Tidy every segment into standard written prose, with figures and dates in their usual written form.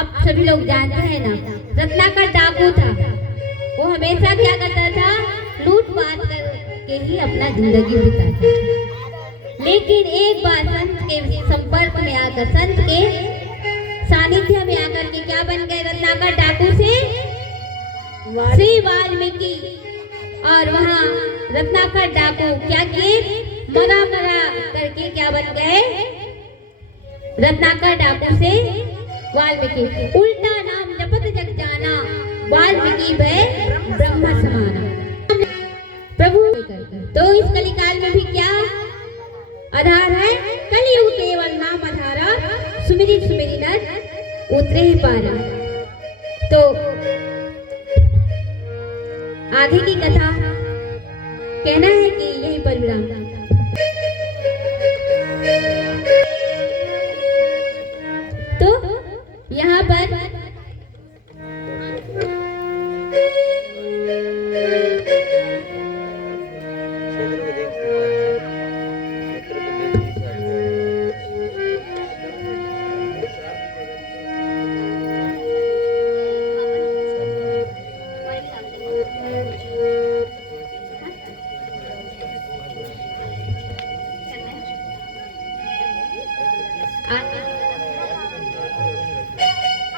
आप सभी लोग जानते हैं ना, रत्नाकर डाकू था। वो हमेशा क्या करता था, लूटपाट करके ही अपना जिंदगी बिताता था। लेकिन एक बार संत के संपर्क में आकर, संत के सानिध्य में आकर के क्या बन गए रत्नाकर डाकू से श्री वाल्मीकि। और वहाँ रत्नाकर डाकू क्या किए, मरा करके क्या बन गए, रत्नाकर डाकू से वाल्मीकि। उल्टा नाम जपत जग जाना, वाल्मीकि भय ब्रह्म समाना। प्रभु तो इस कलिकाल में भी क्या आधार है, कलियुग केवल नाम आधारा, सुमिरी सुमिरी नर उतरे ही पारा। तो आगे की कथा कहना है कि यही पर विराम। तो यहाँ पर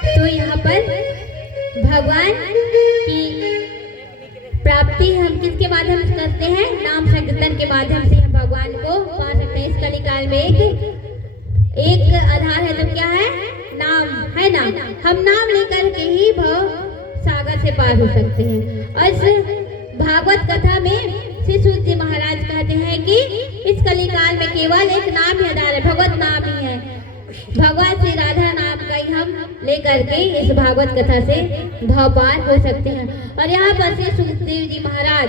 तो यहाँ पर भगवान की प्राप्ति हम किसके माध्यम से करते हैं, नाम संकीर्तन के माध्यम से हम भगवान को पा सकते हैं। इस कलिकाल में एक आधार है, तो क्या है, नाम है ना। हम नाम लेकर के ही भव सागर से पार हो सकते हैं। और इस भागवत कथा में श्री सूत जी महाराज कहते हैं कि इस कलिकाल में केवल एक नाम ही आधार है, भगवत नाम ही है। भगवान श्री राधा नाम का ही हम लेकर के इस भागवत कथा से भाव पार हो सकते हैं। और यहाँ पर श्री सुखदेव जी महाराज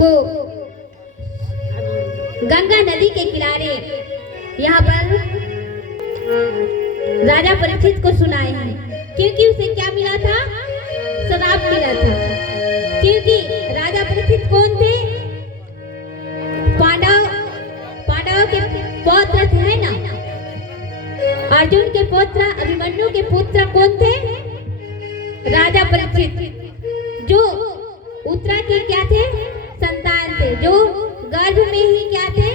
को गंगा नदी के किनारे यहाँ पर राजा परीक्षित को सुनाए हैं, क्योंकि उसे क्या मिला था, शराब मिला था। क्योंकि राजा परीक्षित कौन थे, पांडव के पौत्र थे, है ना। अर्जुन के पुत्र अभिमन्यु के पुत्र कौन थे, राजा परीक्षित, जो उत्तरा के क्या थे, संतान थे, जो गर्भ में ही क्या थे,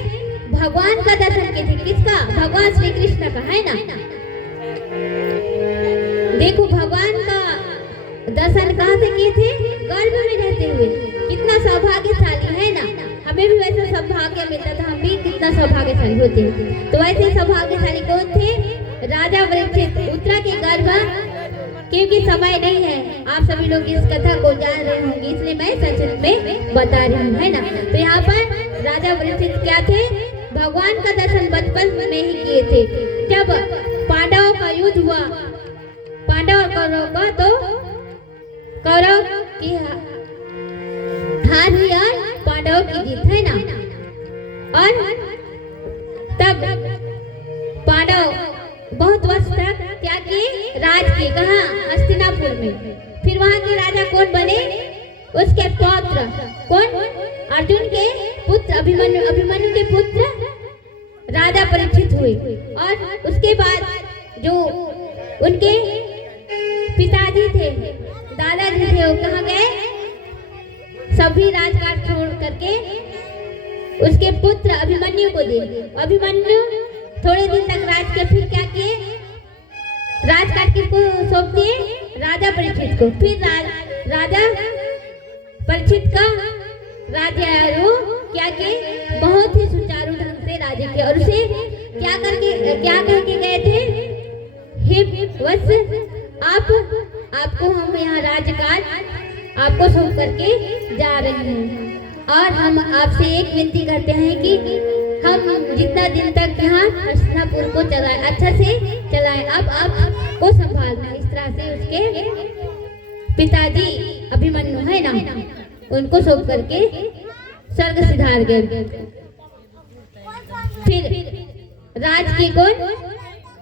भगवान का दर्शन के थे। किसका, भगवान श्री कृष्ण का, है ना। देखो भगवान का दर्शन कहाँ से किए थे, गर्भ में रहते हुए। कितना सौभाग्यशाली है ना, हमें भी वैसा सौभाग्य मिलता था, हम भी कितना सौभाग्यशाली होते। तो वैसे सौभाग्यशाली कौन थे, राजा परीक्षित, उत्तरा के गर्भ। क्योंकि समय नहीं है, आप सभी लोग इस कथा को जान रहे होंगे, इसलिए मैं संक्षिप्त में बता रही हूँ, है ना। तो यहाँ पर राजा परीक्षित क्या थे, भगवान का दर्शन बचपन में ही किए थे। जब पांडवों का युद्ध हुआ, पांडव और कौरव का, तो कौरव की हार हुई और पांडवों की जीत, है ना। और तब पांडव बहुत वर्ष तक क्या किए, राज किए, कहाँ, हस्तिनापुर में। फिर वहां के राजा कौन बने, उसके पौत्र कौन, अर्जुन के पुत्र अभिमन्यु के पुत्र राजा परीक्षित हुए। और उसके बाद जो उनके पिताजी थे, दादाजी थे, वो कहाँ गए, सभी राजकाज छोड़ करके उसके पुत्र अभिमन्यु को दिए। अभिमन्यु थोड़े दिन तक राज के, फिर क्या किए, राजकाज किसको सौंप दिए, राजा परीक्षित को। फिर राजा परीक्षित का राज्य क्या किए, बहुत ही सुचारू ढंग से राज्य किया। और उसे क्या कह के गए थे, हे वत्स, आपको हम यहाँ राजकाज आपको सौंप करके जा रहे हैं। और हम आपसे एक विनती करते हैं कि हम जितना दिन तक यहाँ हस्तिनापुर को चलाए, अच्छा से चलाए। अब आपको संभालना। इस तरह से उसके पिताजी अभिमन्यु, है ना, उनको सौंप करके स्वर्ग सिधार गए। फिर राज के कौन,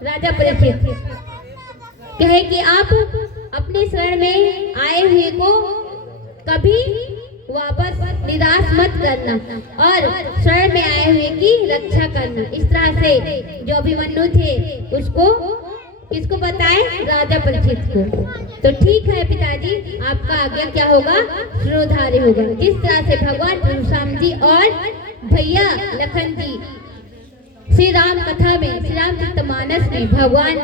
राजा परीक्षित कहे कि आप अपने शरण में आए हुए को कभी वापस निराश मत करना और शरण में आए हुए की रक्षा करना। इस तरह से जो अभिमन्यु थे उसको किसको बताए? राजा परीक्षित को। तो ठीक है पिताजी, आपका आज्ञा क्या होगा? शिरोधार्य होगा। जिस तरह से भगवान परशुराम जी और भैया लखन जी श्री राम कथा में, श्री रामचरितमानस में भगवान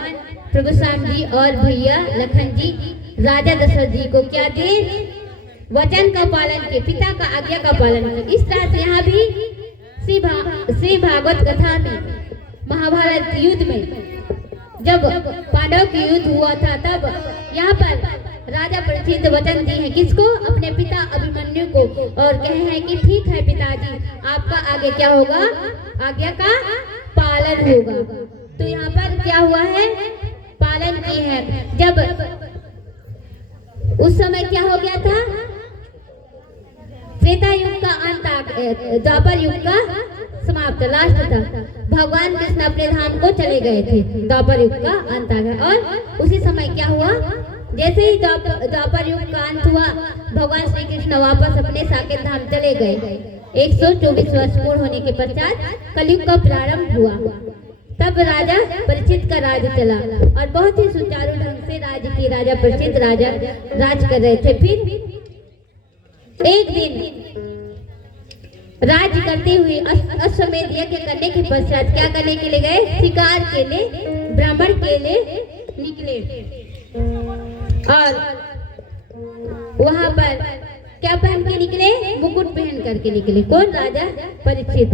परशुराम जी और भैया लखन जी राजा दशरथ जी को क्या दिए? वचन का पालन किए, पिता का आज्ञा का पालन किए। इस तरह से यहाँ भी श्री भागवत कथा में महाभारत युद्ध में जब पांडव की युद्ध हुआ था, तब यहाँ पर राजा परीक्षित वचन दिए हैं किसको? अपने पिता अभिमन्यु को, और कहे हैं कि ठीक है पिताजी, आपका आगे क्या होगा? आज्ञा का पालन होगा। तो यहाँ पर क्या हुआ है? पालन किए हैं। जब उस समय क्या हो गया था? त्रेता युग का अंत, द्वापर युग का समाप्त, लास्ट था। भगवान कृष्ण अपने धाम को चले गए थे, द्वापर युग का अंत आ गया। और उसी समय क्या हुआ? जैसे ही द्वापर युग का अंत हुआ, भगवान श्री कृष्ण वापस अपने साकेत धाम चले गए। 124 वर्ष पूर्ण होने के पश्चात कलयुग का प्रारंभ हुआ। तब राजा परीक्षित का राज चला और बहुत ही सुचारू ढंग से राजा परीक्षित राज कर रहे थे। फिर एक दिन राज करते हुए अश्वमेध यज्ञ करने के पश्चात क्या करने के लिए गए? शिकार के लिए, भ्रमण के लिए निकले। और वहां पर क्या पहन के निकले? मुकुट पहन करके निकले। कौन? राजा परीक्षित।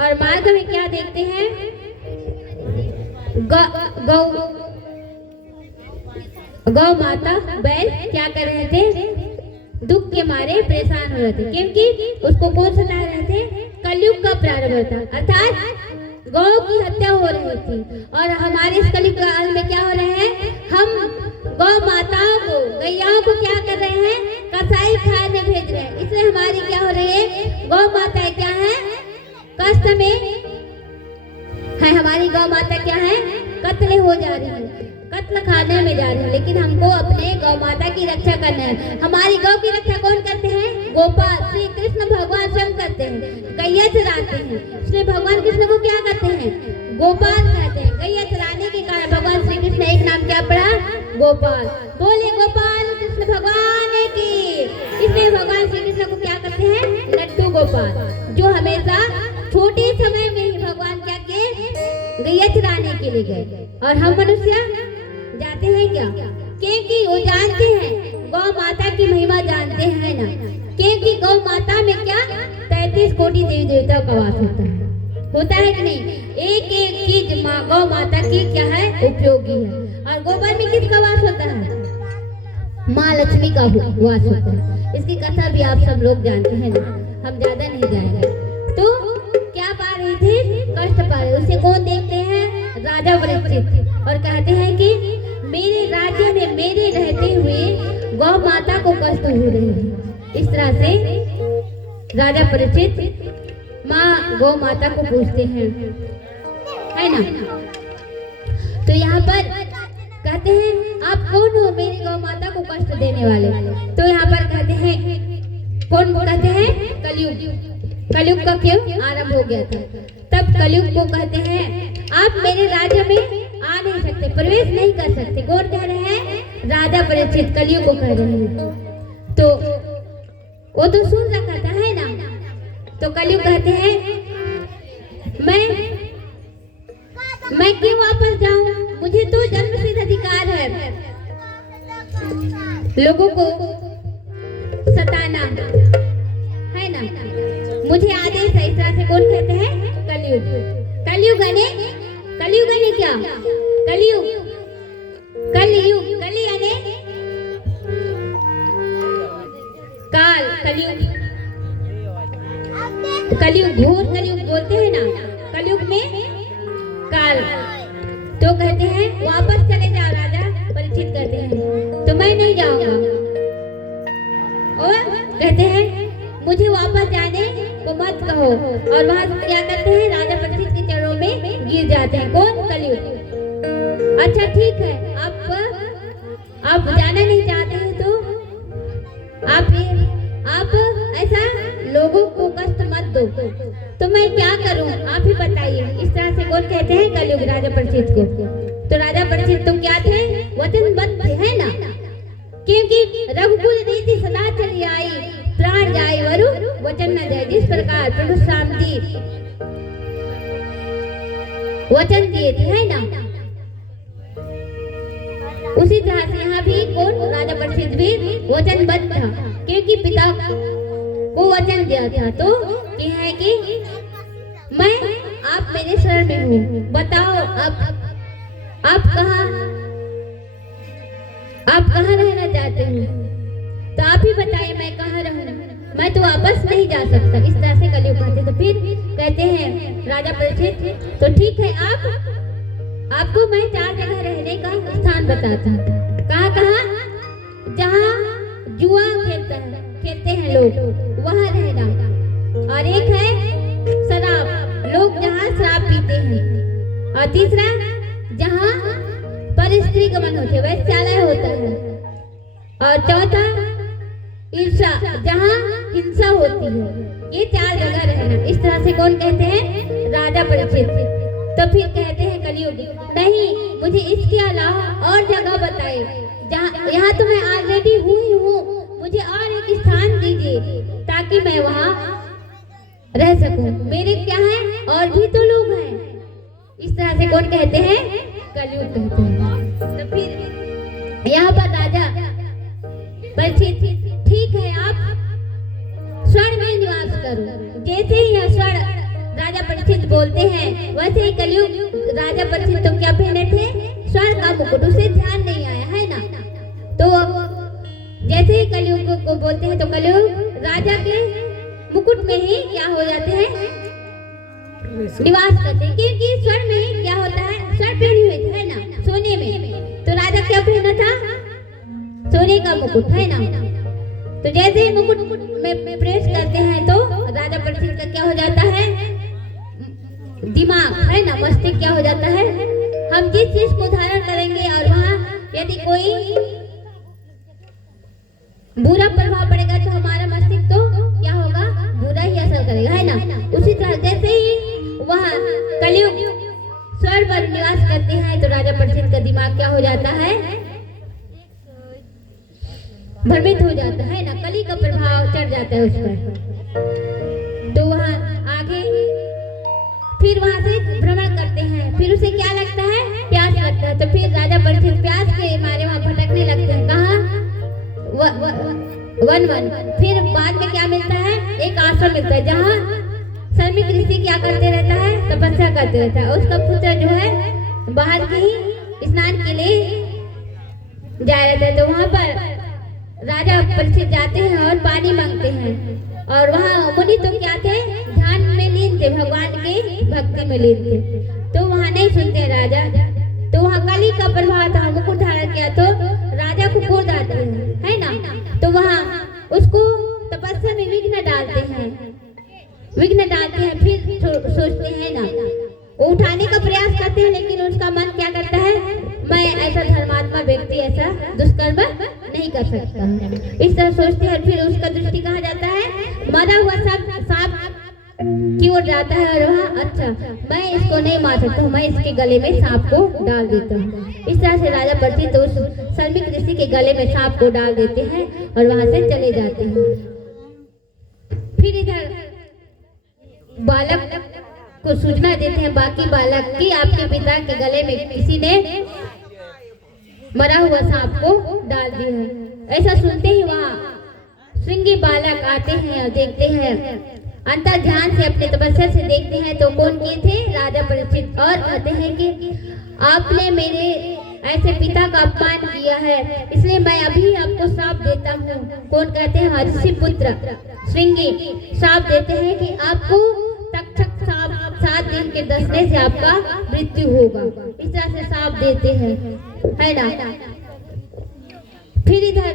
और मार्ग में क्या देखते हैं? गौ माता बैल क्या कर रहे थे? दुख के मारे परेशान हो रहे थे, क्योंकि उसको कौन सता रहे थे? कलयुग का प्रारंभ था, अर्थात गौ की हत्या हो रही थी। और हमारे इस कलयुग काल में क्या हो रहे हैं? हम गौ माताओं को, गैयाओं को क्या कर रहे हैं? कसाई खाने में भेज रहे हैं। इसलिए हमारी क्या हो रही है? गौ माताएं क्या है? कष्ट में है। हमारी गौ माता क्या है? कत्ल हो जा रही है, कत्ल खाने में जा रही है। लेकिन हमको अपने गौ माता की रक्षा करना है। हमारी गौ की रक्षा कौन करते हैं? गोपाल, श्री कृष्ण भगवान स्वयं करते हैं। गैया चराते हैं, इसलिए भगवान कृष्ण को क्या करते हैं? गोपाल कहते हैं। गैया चराने के कारण भगवान श्री कृष्ण एक नाम क्या पड़ा? गोपाल। बोले गोपाल कृष्ण भगवान की। इसलिए भगवान श्री कृष्ण को क्या करते हैं? लड्डू गोपाल, जो हमेशा छोटे समय में ही भगवान क्या किए? गैया चराने के लिए गए। और हम मनुष्य जाते हैं क्या? क्योंकि वो जानते हैं, गौ माता की महिमा जानते हैं ना। क्योंकि गौ माता में क्या 33 कोटि देवी देवताओं का वास होता है कि नहीं? एक एक चीज गौ माता की क्या है? उपयोगी है। और गोबर में किसका वास होता है? माँ लक्ष्मी का वास होता है। इसकी कथा भी आप सब लोग जानते हैं ना, हम ज्यादा नहीं जाएंगे। तो क्या पा रहे थे? कष्ट पा रहे। उसे कौन देखते हैं? राजा परीक्षित। और कहते हैं कि मेरे राज्य में मेरे रहते हुए गौ माता को कष्ट हो रही है। इस तरह से राजा परीक्षित माँ गौ माता को पूछते हैं, है ना। तो यहाँ पर कहते हैं आप कौन हो मेरी गौ माता को कष्ट देने वाले? तो यहाँ पर कहते हैं, कौन कहते हैं? कलयुग। कलयुग का क्यों आरंभ हो गया था। तब कलयुग को कहते हैं आप मेरे राज्य में आ नहीं सकते, प्रवेश नहीं कर सकते। कौन कह रहे हैं? राजा परीक्षित कलयुग को कह रहे हैं। तो वो तो सुन रखा था, है ना। तो कलयुग कहते हैं मैं क्यों वापस जाऊं? मुझे तो जन्म सिद्ध अधिकार है लोगों को सताना, है ना। मुझे आदेश है। इस तरह से कौन कहते हैं? कलयुग। कलयुग यानी क्या? कलयुग कली यानी काल। कलयुग घोर कलयुग बोलते हैं ना। कलयुग में काल। तो कहते हैं वापस चले जाओ। राजा परीक्षित करते हैं तो मैं नहीं जाऊंगा। और कहते हैं मुझे वापस जाने को मत कहो। और वहां क्या करते हैं? राजा परीक्षित के चरणों में गिर जाते हैं। कौन? कलयुग। अच्छा ठीक है, आप जाना नहीं चाहते हैं तो आप परीक्षित को। तो राजा परीक्षित तो क्या थे, वचनबद्ध थे, है ना, क्योंकि रघुकुल रीति सदा चली आई, प्राण जाए वरु वचन न जाए। जिस प्रकार प्रभु श्याम जी वचन दिए थे, है ना, उसी तरह से यहाँ भी कौन, राजा परीक्षित भी वचनबद्ध था, क्योंकि पिता को वचन दिया था। तो क्या है कि मैं, आप मेरे शरण में हूँ, बताओ आप कहाँ रहना चाहते हो, तो आप ही बताइए मैं कहाँ रहूं, मैं तो वापस नहीं जा सकता। इस तरह से कलयुग कहते। तो फिर कहते हैं राजा परीक्षित, तो ठीक है, आपको मैं 4 जगह रहने का स्थान बताता हूँ। कहाँ, जहाँ जुआ खेलते हैं लोग, वहाँ रहना, और एक है शराब, लोग जहाँ शराब पीते हैं, और तीसरा जहाँ पर स्त्री गमन होते हैं, वैश्यालय होता है, और चौथा ईर्षा, जहाँ हिंसा होती है। ये 4 जगह रहना। इस तरह से कौन कहते हैं, राजा परीक्षित। तो फिर कहते हैं कलयुग, नहीं, मुझे इसके अलावा और जगह बताए, जहाँ, यहाँ तो मैं ऑलरेडी हूँ, मुझे और एक स्थान दीजिए ताकि मैं वहाँ रह सकूं। मेरे क्या है, और भी तो लोग हैं। इस तरह से कौन कहते हैं, कलयुग कहते हैं। तो फिर यहाँ पर राजा परीक्षित, ठीक है, आप स्वर्ण में निवास करो। जैसे ही यह स्वर्ण राजा परीक्षित बोलते हैं, वैसे ही कलयुग, राजा परीक्षित तो क्या पहने थे, स्वर्ण का मुकुट, उसे ध्यान नहीं आया, है ना। तो जैसे ही कलयुग को बोलते हैं, तो कलयुग राजा के मुकुट में ही क्या हो जाते हैं, निवास करते हैं, क्योंकि स्वर्ण में क्या होता है, स्वर्ण पहने हुए थे, है ना, सोने में। तो राजा क्या पहना था, सोने का मुकुट, है ना। तो जैसे ही मुकुट में प्रवेश करते हैं, तो राजा परीक्षित का क्या हो जाता है, दिमाग, है ना, मस्तिष्क क्या हो जाता है, हम जिस चीज को धारण करेंगे और वहाँ यदि कोई बुरा प्रभाव पड़ेगा तो हमारा मस्तिष्क तो क्या होगा, बुरा ही असर करेगा, है ना। उसी तरह जैसे ही वह कलयुग स्वर्ग पर निवास करते हैं, तो राजा परीक्षित का दिमाग क्या हो जाता है, भ्रमित हो जाता है ना, कली का प्रभाव चढ़ जाता है उस पर। तो वहाँ आगे फिर वहाँ से भ्रमण करते हैं, फिर उसे क्या लगता है, प्यास लगता है। तो फिर राजा परीक्षित प्यास के मारे वहाँ भटकने लगते हैं, कहाँ, वन। फिर बाद में क्या मिलता है, एक आश्रम मिलता है, जहाँ श्रमिक ऋषि क्या करते रहता है, तपस्या करते रहता है। उसका पुत्र जो है बाहर के ही स्नान के लिए जा रहता है। तो वहाँ पर राजा परीक्षित जाते हैं और पानी मांगते हैं, और वहाँ मुनि तो क्या थे, ध्यान में लीन थे, भगवान के भक्ति में लीन थे। तो वहाँ नहीं सुनते राजा। तो वहाँ कली का प्रभाव था, मुकुट धारण किया तो राजा को क्रोध आते हैं, है ना। तो वहाँ उसको तपस्या में विघ्न डालते हैं, फिर सोचते हैं ना, वो उठाने का प्रयास करते हैं, लेकिन उसका मन क्या करता है, मैं ऐसा धर्मात्मा व्यक्ति ऐसा दुष्कर्म नहीं कर सकता। इस तरह सोचते हैं, फिर उसका दृष्टि कहाँ जाता है, मरा हुआ सांप की ओर जाता है, और वहाँ अच्छा मैं इसको नहीं मार सकता हूँ, मैं इसके गले में सांप को डाल देता हूँ। इस तरह से राजा परीक्षित उस श्रमिक ऋषि के गले में सांप को डाल देते हैं और वहाँ से चले जाते हैं। फिर इधर बालक को सूचना देते हैं बाकी बालक कि आपके पिता के गले में किसी ने मरा हुआ सांप को डाल दिया है। ऐसा सुनते ही वहाँ श्रृंगी बालक आते हैं और देखते हैं, अंतर ध्यान से अपने तपस्या से देखते हैं, तो कौन किए थे, राजा परीक्षित। और कहते हैं कि आपने मेरे ऐसे पिता का अपमान किया है, इसलिए मैं अभी आपको श्राप देता हूँ। कौन कहते हैं, महर्षि पुत्र श्रृंगी श्राप देते हैं कि आपको तक्षक सांप 7 दिन के डसने से आपका मृत्यु होगा। इस तरह से श्राप देते हैं, है ना। फिर इधर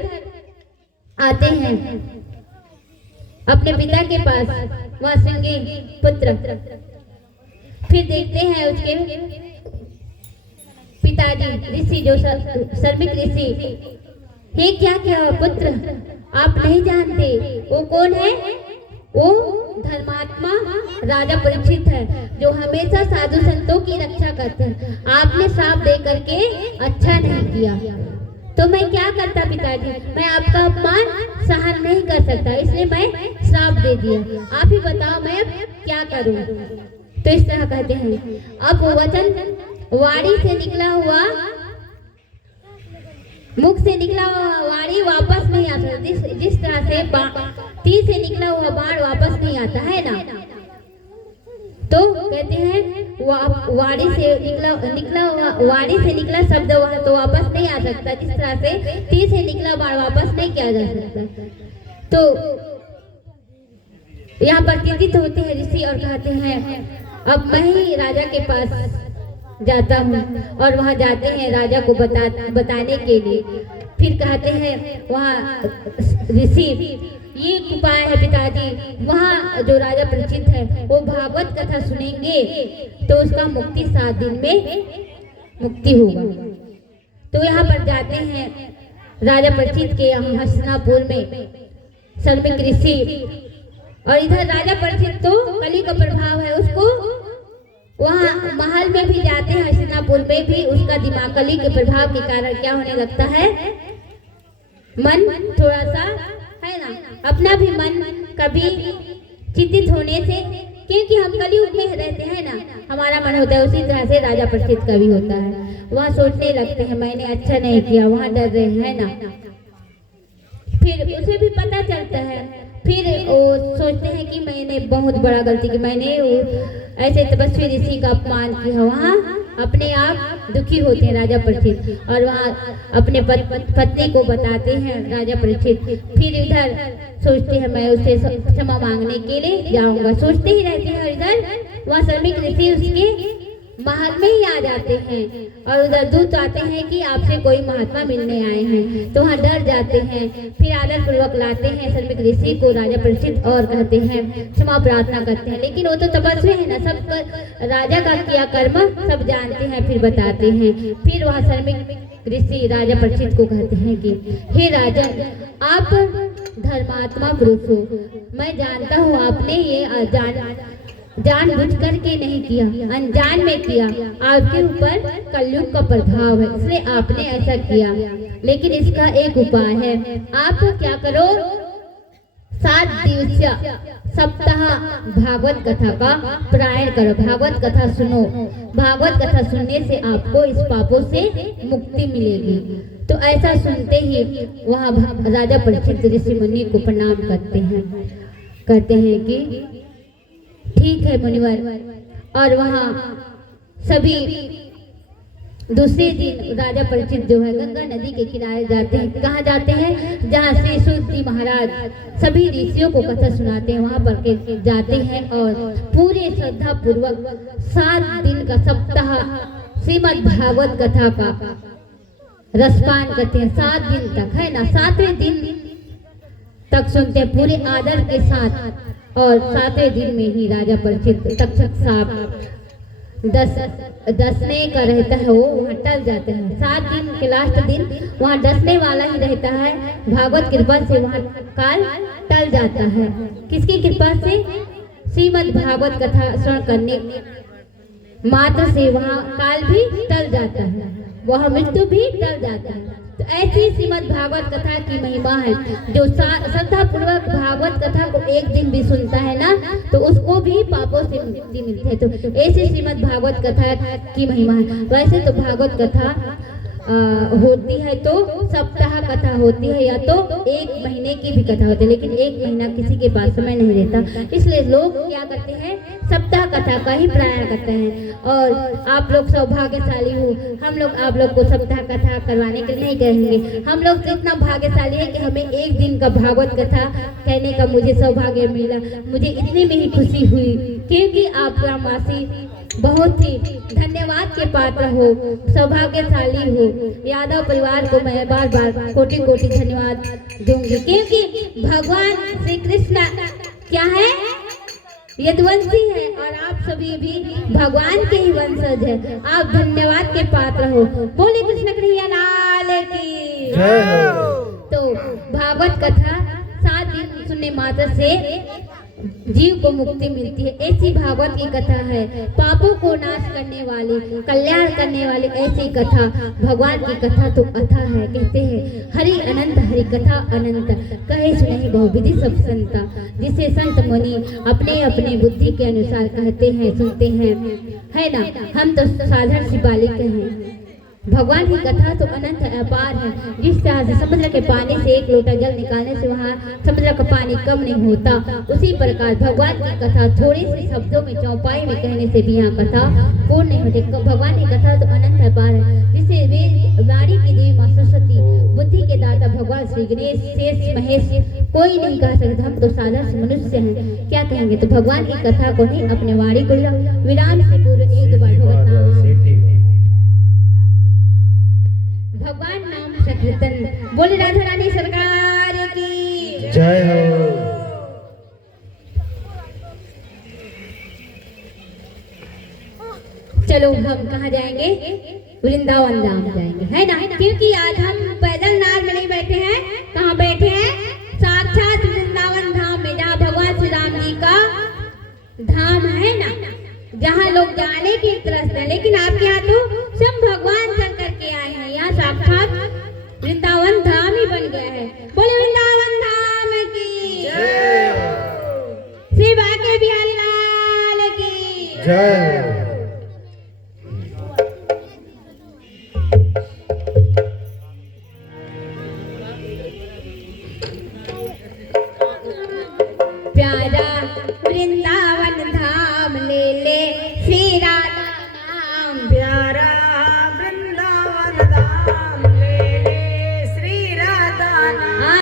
आते हैं अपने पिता के पास, वहाँ श्रृंगी पुत्र। फिर देखते हैं उसके पिताजी ऋषि, जो श्रमिक ऋषि, हे क्या पुत्र, आप नहीं जानते वो कौन है, वो धर्मात्मा राजा परीक्षित है, जो हमेशा साधु संतों की रक्षा करते हैं। आपने श्राप दे करके अच्छा नहीं किया, तो मैं क्या करता पिताजी, मैं आपका अपमान सहन नहीं कर सकता, इसलिए मैं श्राप दे दिया। आप ही बताओ मैं अब क्या करूं। तो इस तरह कहते हैं, अब वचन वाणी से निकला हुआ, मुख से निकला हुआ वाणी वापस नहीं आता। जिस तरह से तीर से निकला हुआ बाण वापस नहीं आता है ना, तो कहते हैं वाणी से वाणी से निकला शब्द तो वापस नहीं आ सकता, जिस तरह से तीर से निकला बाण वापस नहीं किया जा सकता। तो यहाँ पर चिंतित होते हैं ऋषि और कहते हैं, अब मैं ही राजा के पास जाता हूँ। और वहाँ जाते हैं राजा को बताने के लिए। फिर कहते हैं वहाँ ऋषि, ये उपाय है पिताजी, वहाँ जो राजा परीक्षित है वो भागवत कथा सुनेंगे तो उसका मुक्ति 7 दिन में मुक्ति होगा। तो यहाँ पर जाते हैं राजा परीक्षित के यहाँ हस्तिनापुर में शर्मिक ऋषि, और इधर राजा परीक्षित तो कली का प्रभाव है, उसको वहाँ महल में भी जाते हैं, हस्तिनापुर में भी उसका दिमाग कली के प्रभाव के कारण क्या होने लगता है, मन थोड़ा सा है ना, अपना भी मन कभी चिंतित होने से, क्योंकि हम कलयुग में रहते हैं ना, हमारा मन होता है, उसी तरह से राजा परीक्षित का भी होता है। वहाँ सोचने लगते हैं मैंने अच्छा नहीं किया, वहाँ डर रहे हैं ना। फिर उसे भी पता चलता है, फिर वो सोचते हैं कि मैंने बहुत बड़ा गलती की, मैंने ऐसे तपस्वी ऋषि का अपमान किया। वहाँ अपने आप दुखी होते हैं राजा परीक्षित, और वहाँ अपने पत्नी को बताते हैं राजा परीक्षित। फिर इधर सोचते हैं मैं उससे क्षमा मांगने के लिए जाऊंगा, सोचते ही रहते हैं। और इधर वहाँ शर्मिक ऋषि उसके महल में ही आ जाते हैं, और उधर दूत आते हैं कि आपसे कोई महात्मा मिलने आए हैं। तो वहाँ डर जाते हैं, फिर आदर पूर्वक लाते हैं शर्मिक ऋषि को राजा परीक्षित, और कहते हैं क्षमा प्रार्थना करते हैं। लेकिन वो तो तपस्वी है ना, सब राजा का किया कर्म सब जानते हैं, फिर बताते हैं। फिर वहाँ शर्मिक ऋषि राजा परीक्षित को कहते हैं कि हे राजन, आप धर्मात्मा पुरुष हो, मैं जानता हूँ आपने ये जानबूझ करके नहीं किया, अनजान में किया, आपके ऊपर कलयुग का प्रभाव है, इसलिए आपने ऐसा किया। लेकिन इसका एक उपाय है, आप क्या करो, 7 दिवसीय सप्ताह भागवत कथा का पारायण करो, भागवत कथा सुनो। भागवत कथा सुनने से आपको इस पापों से मुक्ति मिलेगी। तो ऐसा सुनते ही वहाँ राजा परीक्षित ऋषि मुनि को प्रणाम करते हैं, कहते हैं कि ठीक है मुनिवर। और वहाँ सभी दूसरे दिन राजा परीक्षित जो है गंगा नदी के किनारे जाते हैं। कहाँ जाते हैं, जहाँ श्री सूत जी महाराज सभी ऋषियों को कथा सुनाते हैं, वहाँ पर जाते हैं और पूरे श्रद्धा पूर्वक 7 दिन का सप्ताह श्रीमद् भागवत कथा का रसपान करते हैं। 7 दिन तक है ना, 7वें दिन तक सुनते हैं पूरे आदर के साथ। और 7वें दिन में ही राजा परीक्षित तक्षक साहब दसने का रहता है, वो वहाँ टल जाते हैं। 7 दिन के लास्ट दिन वहाँ डसने वाला ही रहता है। भागवत कृपा से वहाँ काल टल जाता है। किसकी कृपा से, श्रीमद् भागवत कथा श्रवण करने मात्र से वहाँ काल भी टल जाता है, वह मृत्यु भी टल जाता है। तो ऐसी श्रीमद् भागवत कथा की महिमा है। जो श्रद्धा पूर्वक भागवत कथा को एक दिन भी सुनता है ना, तो उसको भी पापों से मुक्ति मिलती है। तो ऐसी श्रीमद् भागवत कथा की महिमा है। वैसे तो भागवत कथा होती है तो सप्ताह कथा होती है, या तो 1 महीने की भी कथा होती है, लेकिन 1 महीना किसी के पास समय नहीं रहता, इसलिए लोग क्या करते हैं, सप्ताह कथा का ही पारायण करते हैं। और आप लोग सौभाग्यशाली हो, हम लोग आप लोग को सप्ताह कथा करवाने के लिए नहीं कहेंगे। हम लोग तो इतना भाग्यशाली है कि हमें 1 दिन का भागवत कथा कहने का मुझे सौभाग्य मिला। मुझे इतने में ही खुशी हुई, क्योंकि आप ग्रामवासी बहुत ही धन्यवाद के पात्र हो, सौभाग्यशाली हो। यादव परिवार को मैं बार बार कोटि कोटि धन्यवाद दूंगी, क्योंकि भगवान श्री कृष्ण क्या है, यदुवंशी है, और आप सभी भी भगवान के ही वंशज है। आप धन्यवाद के पात्र हो। बोले कृष्ण कन्हैया लाल की जय। तो भागवत कथा 7 दिन सुनने मात्र से जीव को मुक्ति मिलती है। ऐसी भागवत की कथा है, पापों को नाश करने वाली, कल्याण करने वाली ऐसी कथा। भगवान की कथा तो अथा है। कहते हैं हरि अनंत हरि कथा अनंत, कहे सुने बहुविधि सब संता। जिसे संत मुनि अपने अपने बुद्धि के अनुसार कहते हैं, सुनते हैं, है ना। हम तो साधारण सी बालिक हैं। भगवान की कथा तो अनंत अपार है। जिस तरह से समुद्र के पानी से एक लोटा जल निकालने से वहाँ समुद्र का पानी कम नहीं होता, उसी प्रकार भगवान की कथा थोड़े से शब्दों में चौपाई में कहने से भी यहाँ कथा पूर्ण नहीं होती। भगवान की कथा तो अनंत अपार है। जिसे वाणी की देवी माँ सरस्वती, बुद्धि के दाता भगवान श्री गणेश, शेष महेश कोई नहीं कह सकता। हम तो साधारण मनुष्य हैं, क्या कहेंगे। तो भगवान की कथा को नहीं अपने वाणी को विराम से पूर्व एक दो बार भगवान नाम भगवान नाम संकीर्तन। बोले राधा रानी सरकार की जय हो। चलो हम कहाँ जाएंगे, वृंदावन धाम जाएंगे, है ना। क्योंकि आज हम पैदल नाव में नहीं बैठे हैं। कहाँ बैठे हैं, साक्षात वृंदावन धाम में, जहाँ भगवान श्री राम जी का धाम है ना, जहाँ लोग जाने की तरस है। लेकिन आपके यहाँ तो सब भगवान शंकर के आए हैं। यहाँ साक्षात वृंदावन धाम ही बन गया है। बोले वृंदावन धाम की जय, श्री बांके बिहारी लाल की जय।